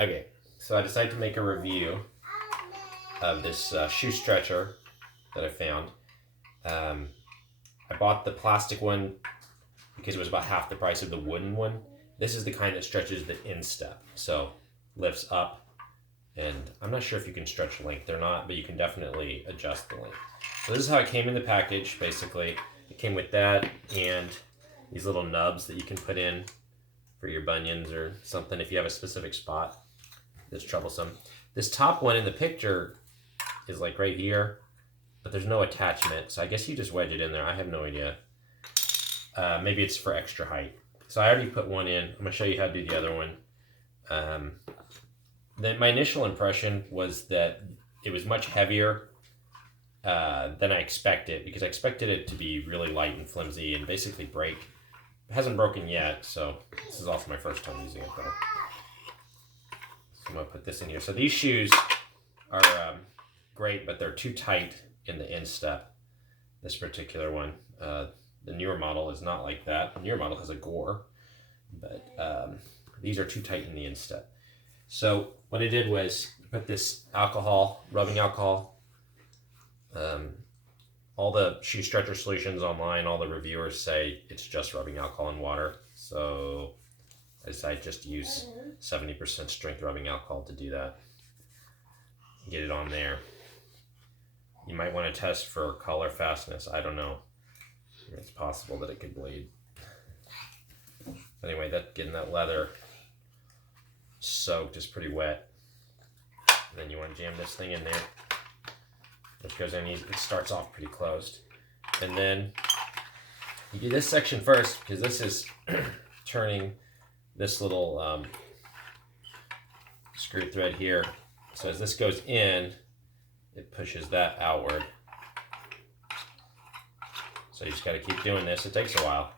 Okay, so I decided to make a review of this shoe stretcher that I found. Um, I bought the plastic one because it was about half the price of the wooden one. This is the kind that stretches the instep, so lifts up, and I'm not sure if you can stretch length or not, but you can definitely adjust the length. So this is how it came in the package, basically. It came with that and these little nubs that you can put in for your bunions or something if you have a specific spot that's troublesome. This top one in the picture is like right here, but there's no attachment, so I guess you just wedge it in there. I have no idea. Maybe it's for extra height. So I already put one in. I'm gonna show you how to do the other one. Then my initial impression was that it was much heavier than I expected, because I expected it to be really light and flimsy and basically break. It hasn't broken yet, so this is also my first time using it though. So I'm gonna put this in here. So these shoes are great, but they're too tight in the instep. This particular one. The newer model is not like that. The newer model has a gore, but these are too tight in the instep. So what I did was put this alcohol, rubbing alcohol. All the shoe stretcher solutions online, all the reviewers say it's just rubbing alcohol and water. So I decided just to use 70% strength rubbing alcohol to do that. Get it on there. You might want to test for collar fastness. I don't know. It's possible that it could bleed. Anyway, getting that leather soaked is pretty wet. And then you want to jam this thing in there. Which goes in, it starts off pretty closed. And then you do this section first, because this is turning this little screw thread here. So as this goes in, it pushes that outward. So you just got to keep doing this. It takes a while.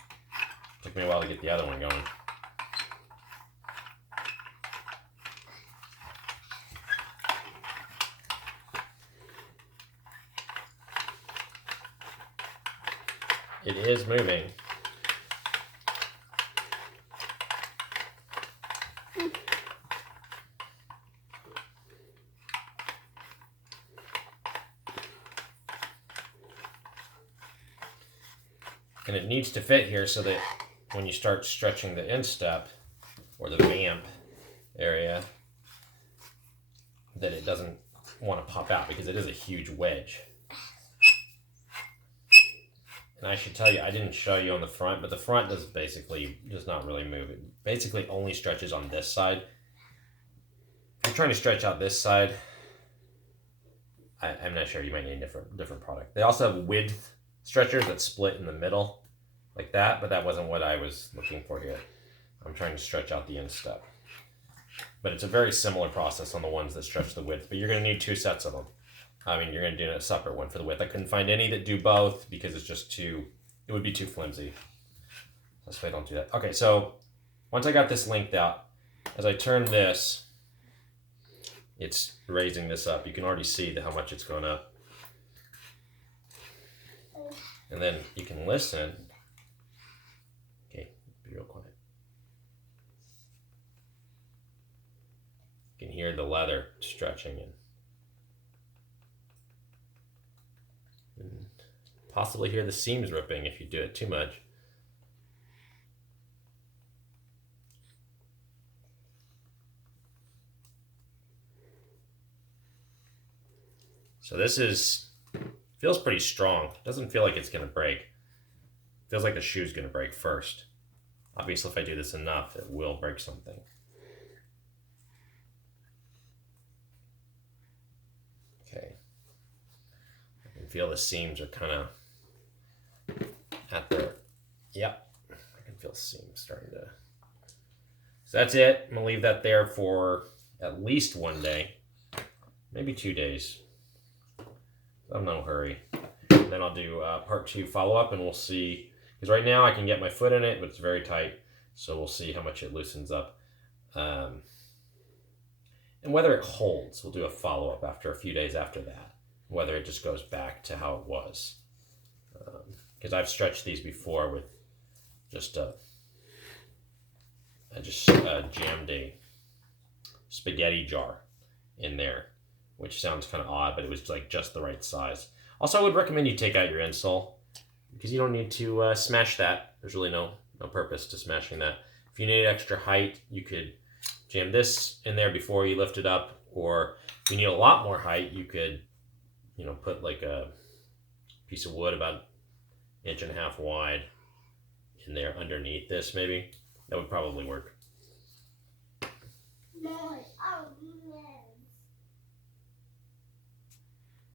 It took me a while to get the other one going. It is moving. And it needs to fit here so that when you start stretching the instep or the vamp area, that it doesn't want to pop out, because it is a huge wedge. And I should tell you, I didn't show you on the front, but the front does not really move. It basically only stretches on this side. If you're trying to stretch out this side, I'm not sure. You might need a different product. They also have width stretchers that split in the middle like that, but that wasn't what I was looking for here. I'm trying to stretch out the instep. But it's a very similar process on the ones that stretch the width, but you're going to need 2 sets of them. I mean, you're going to do a separate one for the width. I couldn't find any that do both because it's just it would be too flimsy. That's why I don't do that. Okay, so once I got this linked out, as I turn this, it's raising this up. You can already see how much it's going up. And then you can listen. Okay, be real quiet. You can hear the leather stretching and possibly hear the seams ripping if you do it too much. So this feels pretty strong. Doesn't feel like it's going to break. Feels like the shoe's going to break first. Obviously, if I do this enough, it will break something. Okay. I can feel the seams are kind of at the, yep. I can feel seams starting to. So that's it. I'm going to leave that there for at least 1 day, maybe 2 days. I'm no hurry. Then I'll do part 2 follow-up, and we'll see. Because right now I can get my foot in it, but it's very tight. So we'll see how much it loosens up. And whether it holds, we'll do a follow-up after a few days after that. Whether it just goes back to how it was. Because I've stretched these before with just I just jammed a spaghetti jar in there, which sounds kind of odd, but it was like just the right size. Also, I would recommend you take out your insole because you don't need to smash that. There's really no purpose to smashing that. If you need extra height, you could jam this in there before you lift it up, or if you need a lot more height, you could, put like a piece of wood about 1.5 inches wide in there underneath this, maybe. That would probably work.